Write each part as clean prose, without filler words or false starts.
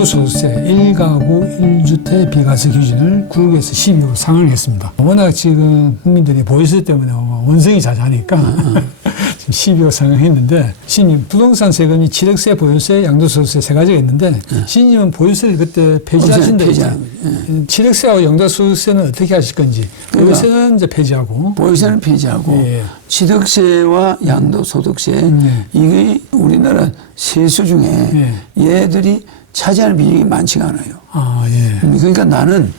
양도소득세 1가구 1주택 비과세 기준을 구역에서 12로 상향을 했습니다. 워낙 지금 국민들이 보유세 때문에 원성이 자자하니까 지금 12로 상향했는데 신님 부동산 세금이 취득세, 보유세, 양도소득세 세 가지가 있는데 신님은 보유세를 그때 폐지하신다. 취득세하고 양도소득세는 어떻게 하실 건지. 보유세는 이제 폐지하고. 보유세는 폐지하고 예. 취득세와 양도소득세 이게 우리나라 세수 중에 얘들이 차지하는 비중이 많지가 않아요. 아, 예. 그러니까 나는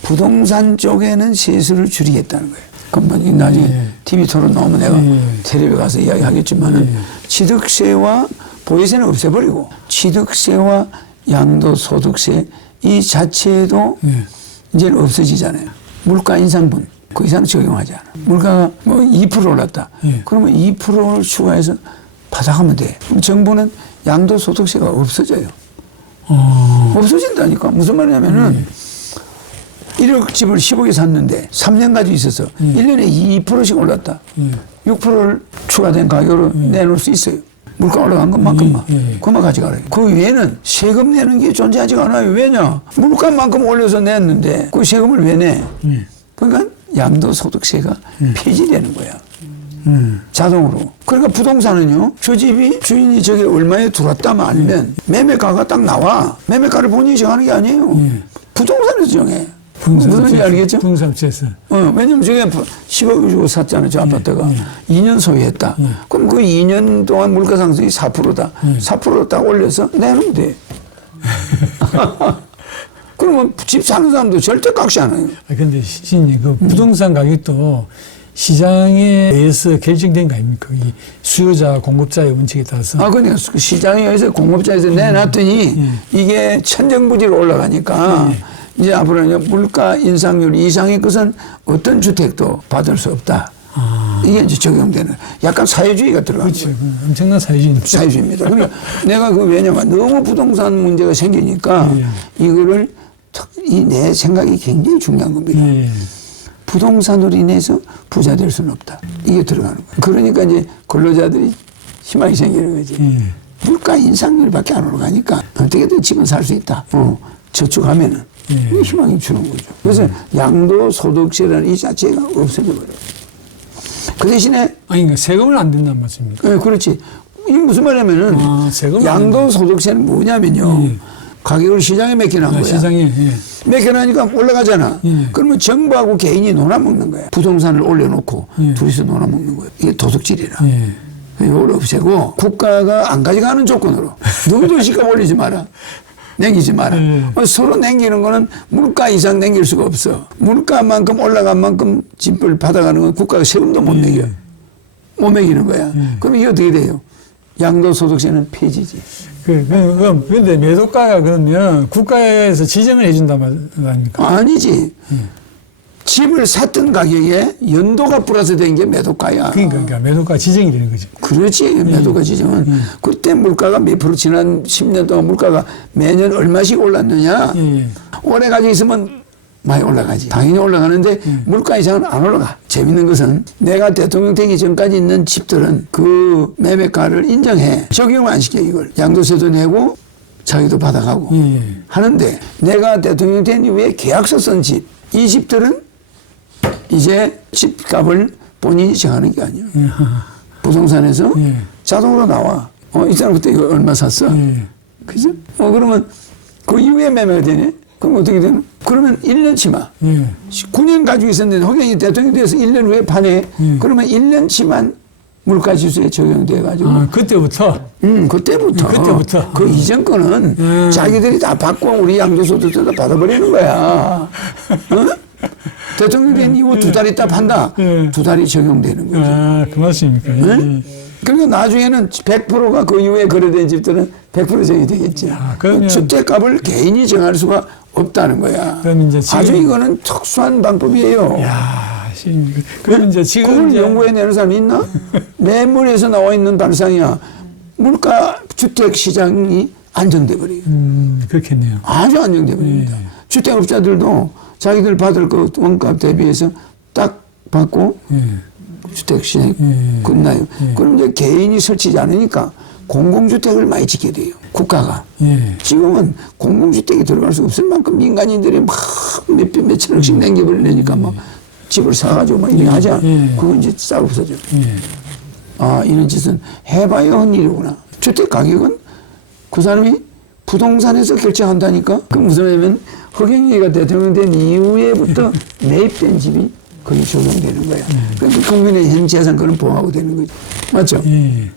부동산 쪽에는 세수를 줄이겠다는 거예요. 그럼 나중에 TV 토론 나오면 내가 텔레비에 가서 이야기하겠지만은 취득세와 보유세는 없애버리고 취득세와 양도소득세 이 자체도 이제는 없어지잖아요. 물가 인상분 그 이상은 적용하지 않아. 물가가 뭐 2% 올랐다. 그러면 2%를 추가해서 받아가면 돼. 그럼 정부는 양도소득세가 없어져요. 없어진다니까. 무슨 말이냐면은 1억 집을 10억에 샀는데 3년 가지고 있어서 1년에 2%씩 올랐다. 6%를 추가된 가격으로 내놓을 수 있어요. 물가 올라간 것만큼만. 그만 가져가라. 그 외에는 세금 내는 게 존재하지가 않아요. 왜냐? 물가만큼 올려서 냈는데 그 세금을 왜 내? 그러니까 양도소득세가 폐지되는 거야. 자동으로. 그러니까 부동산은요, 저 집이 주인이 저게 얼마에 들어왔다만 알면 매매가가 딱 나와. 매매가를 본인이 정하는 게 아니에요. 부동산에서 정해. 무슨 말인지 알겠죠? 부동산세에서. 왜냐면 저게 10억 주고 샀잖아요, 저 아파트가. 2년 소유했다. 그럼 그 2년 동안 물가 상승이 4%다. 4% 딱 올려서 내놓으면 돼. 그러면 집 사는 사람도 절대 깎지 않아요. 근데 신님, 그 부동산 가격도 시장에 의해서 결정된 거 아닙니까? 이 수요자, 공급자의 원칙에 따라서. 그러니까 그 시장에 의해서 공급자에서 내놨더니 이게 천정부지로 올라가니까 이제 앞으로는 물가 인상률 이상의 것은 어떤 주택도 받을 수 없다. 이게 이제 적용되는 약간 사회주의가 들어가는 거예요. 엄청난 사회주의입니다. 사회주의입니다. 그러니까 내가 그 왜냐면 너무 부동산 문제가 생기니까 이거를 내 생각이 굉장히 중요한 겁니다. 부동산으로 인해서 부자 될 수는 없다. 이게 들어가는 거예요. 그러니까 이제 근로자들이 희망이 생기는 거지. 물가 인상률밖에 안 올라가니까 어떻게든 집은 살 수 있다. 저축하면은 희망이 주는 거죠. 그래서 양도소득세라는 이 자체가 없어져 버려요. 그 대신에 아니, 그러니까 세금을 안 낸다는 말씀입니까? 네, 그렇지. 이게 무슨 말이냐면은 양도소득세는 뭐냐면요. 가격을 시장에 맡겨놓은 거야. 시장에. 맡겨놓으니까 올라가잖아. 그러면 정부하고 개인이 놀아먹는 거야. 부동산을 올려놓고 둘이서 놀아먹는 거야. 이게 도둑질이라. 이걸 없애고 국가가 안 가져가는 조건으로 누구도 시값 올리지 마라. 남기지 마라. 서로 남기는 거는 물가 이상 남길 수가 없어. 물가만큼 올라간 만큼 집을 받아가는 건 국가가 세금도 못 매겨. 못 매기는 거야. 그럼 이게 어떻게 돼요? 양도소득세는 폐지지. 그런데 매도가가 그러면 국가에서 지정을 해준단 말입니까? 아니지. 집을 샀던 가격에 연도가 플러스된 게 매도가야. 그러니까 매도가 지정이 되는 거죠. 그렇지. 매도가 지정은. 그때 물가가 몇 프로 지난 10년 동안 물가가 매년 얼마씩 올랐느냐. 오래 가지고 있으면 많이 올라가지. 당연히 올라가는데 물가 이상은 안 올라가. 재밌는 것은 내가 대통령 되기 전까지 있는 집들은 그 매매가를 인정해. 적용을 안 시켜 이걸. 양도세도 내고 자기도 받아가고 하는데 내가 대통령 된 이후에 계약서 쓴 집. 이 집들은 이제 집값을 본인이 정하는 게 아니에요. 부동산에서 자동으로 나와. 이 사람 그때 이거 얼마 샀어? 그죠? 그러면 그 이후에 매매가 되네? 그럼 어떻게 되나? 그러면 1년치만. 9년 가지고 있었는데 혹시 대통령이 돼서 1년 후에 파네? 그러면 1년치만 물가지수에 적용돼가지고. 그때부터? 그때부터. 그 이전 거는 자기들이 다 받고 우리 양도소득세도 받아버리는 거야. 대통령 된 이후 2달 있다 판다. 2달이 적용되는 거죠. 그 말씀입니까? 그러니까 나중에는 100%가 그 이후에 거래된 집들은 100% 적용이 되겠지. 주택값을 개인이 정할 수가 없다는 거야. 그럼 이제 아주 이거는 특수한 방법이에요. 그럼 이제 지금 그걸 연구해내는 사람이 있나? 매물에서 나와 있는 발상이야. 물가 주택 시장이 안정돼 버려요. 그렇겠네요. 아주 안정돼 버립니다. 주택업자들도 자기들 받을 그 원가 대비해서 딱 받고 주택 시장이 끝나요. 그럼 이제 개인이 설치지 않으니까 공공주택을 많이 짓게 돼요. 국가가. 예. 지금은 공공주택이 들어갈 수 없을 만큼 민간인들이 막 몇천억씩 남겨버리려니까 막 집을 사가지고 막 이렇게 하자. 그건 이제 싹 없어져. 아, 이런 짓은 해봐야 한 일이구나. 주택 가격은 그 사람이 부동산에서 결정한다니까? 그럼 무슨 말이냐면 허경영이가 대통령 된 이후에부터 매입된 집이 거기 적용되는 거야. 그러니까 국민의 현 재산 그런 보호하고 되는 거죠. 맞죠?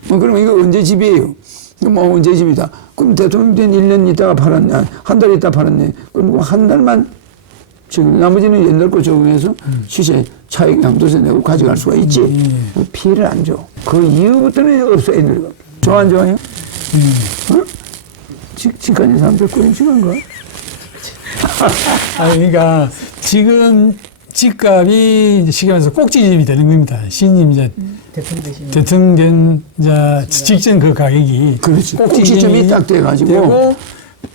그러면 이거 언제 집이에요? 뭐 언제 집이다. 그럼 대통령 된 1년 있다가 팔았네. 한 달 있다 팔았네. 그럼 한 달만 지금 나머지는 옛날 거 적용해서 시세 차익 양도세 내고 가져갈 수가 있지. 피해를 안 줘. 그 이후부터는 없어 애들. 좋아 안 좋아요? 어? 집가진 사람들 꼬임식한가? 아, 그러니까 지금 집값이 이제 쉽게 말해서 꼭지집이 되는 겁니다. 신임 이제 대통령 이제 직전 그 가격이 그렇지. 꼭지점이 딱 돼가지고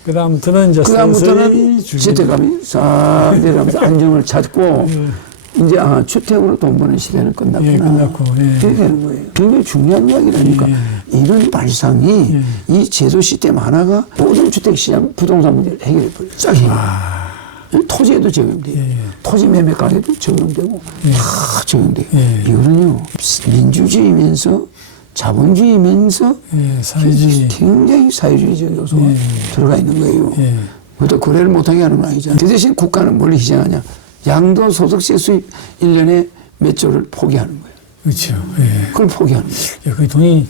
그다음부터는 이제 그다음부터는 주택값이 싹 내려가면서 안정을 찾고 이제 주택으로 돈 버는 시대는 끝났구나. 예, 끝났고. 이렇게 되는 거예요. 굉장히 중요한 이야기라니까. 이런 발상이 이 제도 시스템 하나가 모든 주택시장 부동산 문제를 해결해 버려요. 싹 해결해. 토지에도 적용돼요. 토지 매매 가격도 적용되고 다 적용돼요. 이거는요 민주주의면서 자본주의면서 사회주의. 굉장히 사회주의적 요소가 들어가 있는 거예요. 그것도 거래를 못하게 하는 건 아니잖아요. 그 대신 국가는 뭘 희생하냐. 양도소득세 수입 1년에 몇 조를 포기하는 거예요. 그렇죠. 그걸 포기하는 거예요. 예, 그 돈이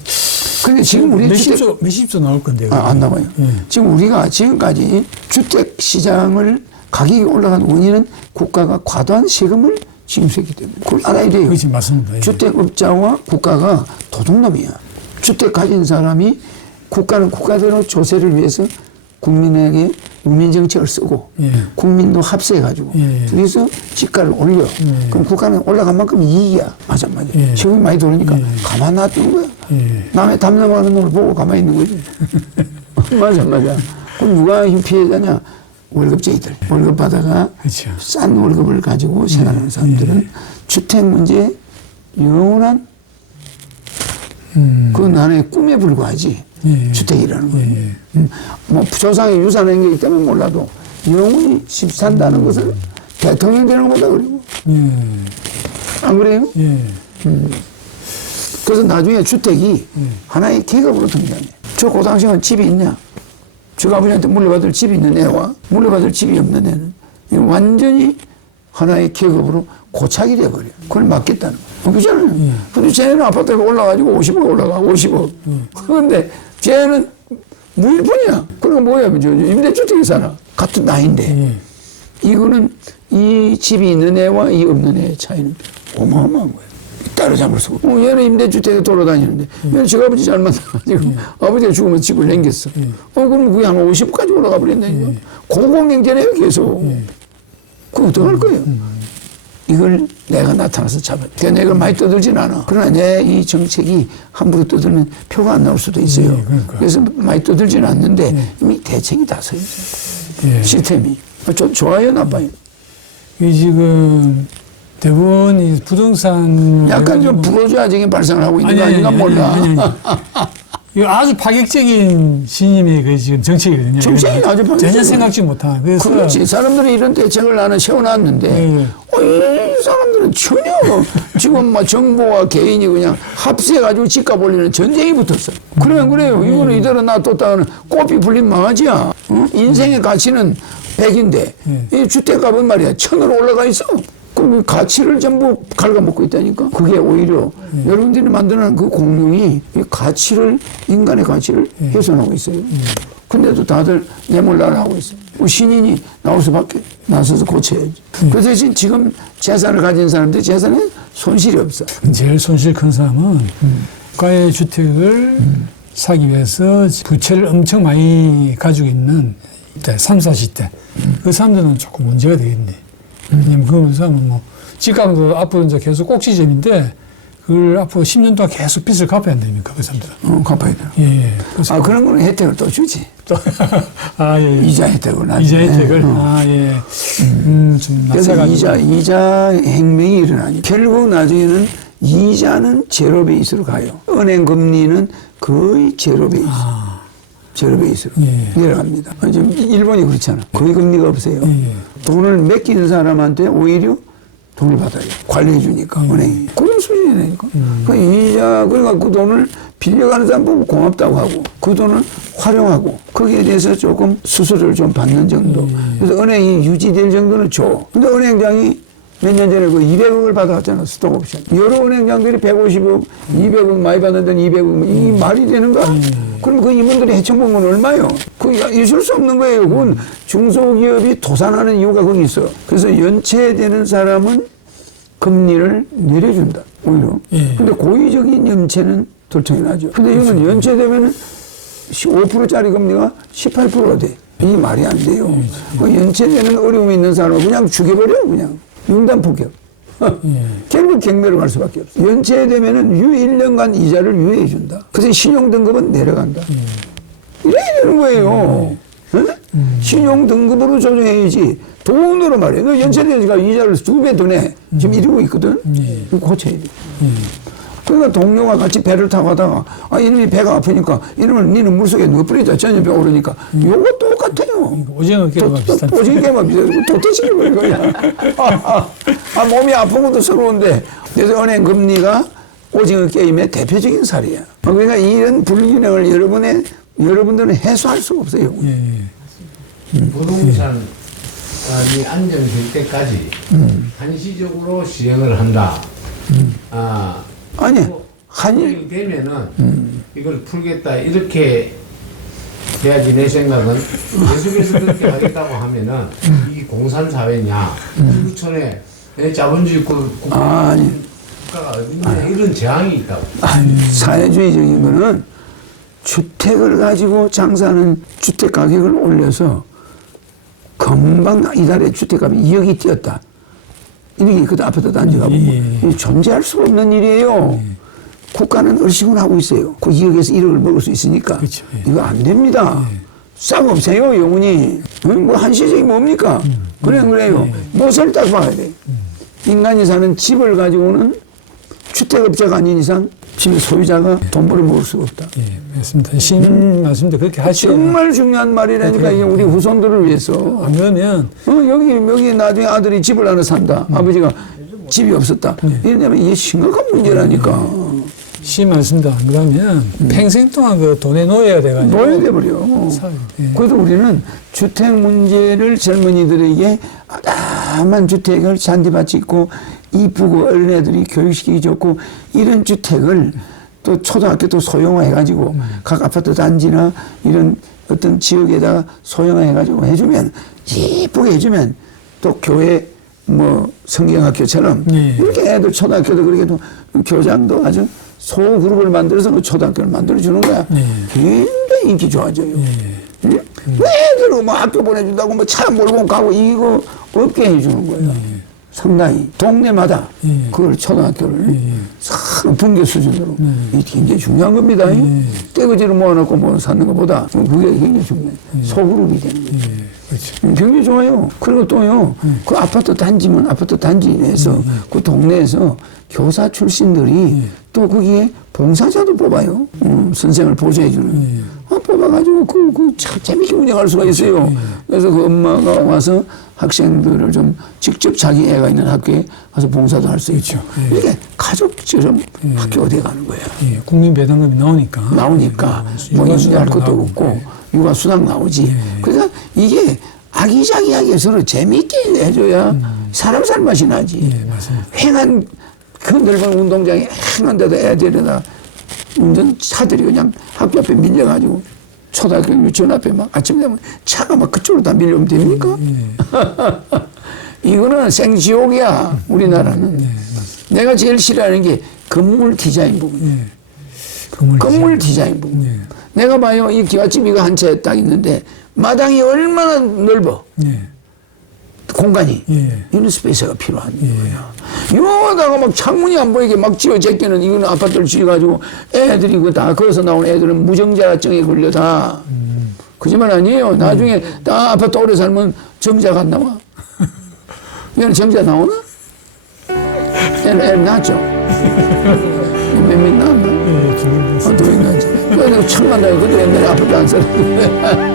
근데 지금 우리 몇십조 나올 건데요. 안 나와요. 지금 우리가 지금까지 주택 시장을 가격이 올라간 원인은 국가가 과도한 세금을 징수했기 때문에. 그걸 알아야 돼요. 그렇지, 맞습니다. 주택업자와 국가가 도둑놈이야. 주택 가진 사람이 국가는 국가대로 조세를 위해서 국민에게 국민정책을 쓰고 국민도 합세해가지고 둘이서 집가를 올려. 그럼 국가는 올라간 만큼 이익이야. 맞아. 세금이 많이 들어오니까 가만 놔두는 거야. 남의 담 넘어가는 놈을 보고 가만히 있는 거지. 맞아. 그럼 누가 피해자냐? 월급쟁이들. 월급 받아가 그렇죠. 싼 월급을 가지고 생활하는 사람들은 주택 문제에 영원한 그건 하나의 꿈에 불과하지. 주택이라는 거예요. 뭐 조상의 유산한 게 있다면 몰라도 영원히 집 산다는 것은 대통령 되는 거다 그리고 안 그래요? 그래서 나중에 주택이 하나의 계급으로 등장해. 저 고당시간 집이 있냐? 저 아버지한테 물려받을 집이 있는 애와 물려받을 집이 없는 애는 완전히 하나의 계급으로 고착이 돼버려요. 그걸 막겠다는 거예요. 그렇잖아요. 근데 쟤는 아파트가 올라가지고 50억 올라가, 50억. 그런데 쟤는 무일푼이야. 그러니까 뭐야, 임대주택에 살아. 같은 나이인데. 이거는 이 집이 있는 애와 이 없는 애의 차이는 어마어마한 거예요. 따라잡을 수가 없고. 얘는 임대주택에 돌아다니는데, 얘는 저 아버지 잘 만나가지고, 아버지가 죽으면 집을 남겼어. 그럼 그게 한 50까지 올라가 버린다니까. 공공경제네요, 계속. 그럼 어떡할 거예요? 이걸 내가 나타나서 잡아야 돼. 내가 많이 떠들진 않아. 그러나 내 이 정책이 함부로 떠들면 표가 안 나올 수도 있어요. 그래서 많이 떠들진 않는데 이미 대책이 다 서 있어요. 시스템이. 좀 좋아요, 나빠요? 이 지금 대부분 이 부동산 약간 좀 불호주의적인 발상을 하고 있는 거 아닌가 몰라. 이거 아주 파격적인 신임의 그 지금 정책이거든요. 정책이 아주 파격적이에요. 전혀 생각지 못한. 그래서 그렇지. 사람들이 이런 대책을 나는 세워놨는데, 이 사람들은 전혀 지금 막 정부와 개인이 그냥 합세해가지고 집값 올리는 전쟁이 붙었어. 그래요. 이거는 이대로 놔뒀다가는 꽃이 불린 망하지야. 인생의 가치는 100인데, 이 주택값은 말이야 1000으로 올라가 있어. 그 가치를 전부 갉아먹고 있다니까. 그게 오히려 여러분들이 만드는 그 공룡이 이 가치를, 인간의 가치를 훼손하고 있어요. 근데도 다들 내몰라를 하고 있어요. 신인이 나올 수밖에, 나서서 고쳐야지. 그 대신 지금 재산을 가진 사람들 재산에 손실이 없어. 제일 손실 큰 사람은 국가의 주택을 사기 위해서 부채를 엄청 많이 가지고 있는 3, 40대. 그 사람들은 조금 문제가 되겠네. 왜냐면 그 사람은 뭐, 집값도 앞으로 이제 계속 꼭지점인데, 그걸 앞으로 10년 동안 계속 빚을 갚아야 안 됩니까, 그 사람들은? 갚아야 돼요. 그런 거는 혜택을 또 주지. 이자 혜택을 나중에. 이자 혜택을? 좀 그래서 낮아가지고. 이자 혁명이 일어나니. 결국 나중에는 이자는 제로 베이스로 가요. 은행 금리는 거의 제로 베이스. 제로 베이스로 내려갑니다. 지금 일본이 그렇잖아. 거의 금리가 없어요. 돈을 맡기는 사람한테 오히려 돈을 받아요. 관리해 주니까 은행이. 그런 수준이니까. 그 이자 그러니까 그 돈을 빌려가는 사람 보고 고맙다고 하고 그 돈을 활용하고 거기에 대해서 조금 수수료를 좀 받는 정도. 그래서 은행이 유지될 정도는 줘. 근데 은행장이 몇 년 전에 그 200억을 받아왔잖아, 스톡옵션. 여러 은행장들이 150억, 200억 많이 받는다는 200억, 이게 말이 되는가? 그럼 그 임원들이 해쳐본 건 얼마요? 그거 있을 수 없는 거예요. 그건 중소기업이 도산하는 이유가 거기 있어. 그래서 연체되는 사람은 금리를 내려준다, 오히려. 근데 고의적인 연체는 들통이 나죠. 근데 이거는 연체되면은 5%짜리 금리가 18%가 돼. 이게 말이 안 돼요. 그 연체되는 어려움이 있는 사람은 그냥 죽여버려, 그냥. 융단 폭격. 결국 경매로 갈 수밖에 없어. 연체되면은 1년간 이자를 유예해준다. 그래서 신용등급은 내려간다. 이래야 되는 거예요. 신용등급으로 조정해야지. 돈으로 말이야. 너 연체되니까 이자를 2배 더 내. 지금 이러고 있거든. 이거 고쳐야 돼. 그러니까 동료가 같이 배를 타고 가다가 이놈이 배가 아프니까 이놈은 니는 물속에 넣어버리자. 저녁에 오르니까 요거 똑같아요. 오징어 게임과 비슷한. 오징어 게임과 비슷해. 도태시키는 거야. 몸이 아픈 것도 서러운데 그래서 은행 금리가 오징어 게임의 대표적인 사례야. 그러니까 이런 불균형을 여러분들은 해소할 수가 없어요. 부동산이 안정될 때까지 한시적으로 시행을 한다. 아니, 한일 되면은 이걸 풀겠다 이렇게 돼야지. 내 생각은 계속해서 그렇게 하겠다고 하면은 이 공산사회냐, 지구촌에 자본주의 국가가 어딨냐 이런 저항이 있다고. 사회주의적인 거는 주택을 가지고 장사하는 주택 가격을 올려서 금방 이달에 주택값이 2억이 뛰었다. 이렇게 그 아파트 단지가 존재할 수가 없는 일이에요. 국가는 의식은 하고 있어요. 그 2억에서 1억을 먹을 수 있으니까. 그렇죠. 이거 안 됩니다. 싹 없어요, 영원히. 뭐 한시적이 뭡니까? 그래요. 무엇을 딱 봐야 돼. 인간이 사는 집을 가지고는 주택업자가 아닌 이상 집의 소유자가 돈 벌어 먹을 수가 없다. 맞습니다. 신 말씀도 그렇게 하시죠. 정말 중요한 말이라니까 이게 우리 후손들을 위해서. 안 그러면 여기 나중에 아들이 집을 하나 산다. 아버지가 집이 없었다. 이러면 이게 심각한 문제라니까. 시 말씀도 안 그러면 평생 동안 그 돈에 놓여야 돼가지고. 놓여야 돼버려. 그래서 우리는 주택 문제를 젊은이들에게 아담한 주택을 잔디밭이 있고 이쁘고 어린애들이 교육시키기 좋고 이런 주택을 또 초등학교도 소형화해가지고 각 아파트 단지나 이런 어떤 지역에다가 소형화해가지고 해주면 이쁘게 해주면 또 교회 뭐 성경학교처럼 이렇게 애들 초등학교도 그렇게 또 교장도 아주 소그룹을 만들어서 그 초등학교를 만들어주는 거야. 굉장히 인기 좋아져요. 왜 애들 뭐 학교 보내준다고 뭐 차 몰고 가고 이거 없게 해주는 거예요. 상당히 동네마다 그걸 초등학교를 상 분교 수준으로 이게 굉장히 중요한 겁니다. 떼거지를 모아놓고 뭐 사는 것보다 그게 굉장히 중요해요. 소그룹이 되는 거죠. 그렇죠. 굉장히 좋아요. 그리고 또요, 그 아파트 단지면 아파트 단지 내에서 그 동네에서 교사 출신들이 또 거기에 봉사자도 뽑아요. 선생을 보조해주는. 뽑아가지고 참 재밌게 운영할 수가 있어요. 그래서 그 엄마가 와서 학생들을 좀 직접 자기 애가 있는 학교에 가서 봉사도 할 수 있죠. 이렇게 가족처럼 학교가 돼가는 거예요. 국민 배당금이 나오니까 뭐 인지할 것도 없고 육아 수당 나오지. 그래서 이게 아기자기하게 서로 재밌게 해줘야 사람 살 맛이 나지. 횡한 그 넓은 운동장에 횡한 데다 애들이나 운전차들이 그냥 학교 앞에 밀려가지고 초등학교 유치원 앞에 막 아침 되면 차가 막 그쪽으로 다 밀려오면 됩니까? 이거는 생지옥이야, 우리나라는. 내가 제일 싫어하는 게 건물 디자인 부분. 건물 디자인 부분. 내가 봐요, 이 기와집 이거 한 채 딱 있는데 마당이 얼마나 넓어. 공간이. 이런 스페이스가 필요한 거야. 이러다가 막 창문이 안 보이게 막 지어 제끼는 이거는 아파트를 지어가지고 애들이 그거 다 거기서 나온 애들은 무정자증에 걸려 다. 거짓말 아니에요. 나중에 다 아파트 오래 살면 정자가 안 나와. 얘는 정자 나오나? 얘는 낳았죠? 몇명 낳았나? 더 있나지. 천만 원이 그도 옛날에 아프지 않았는데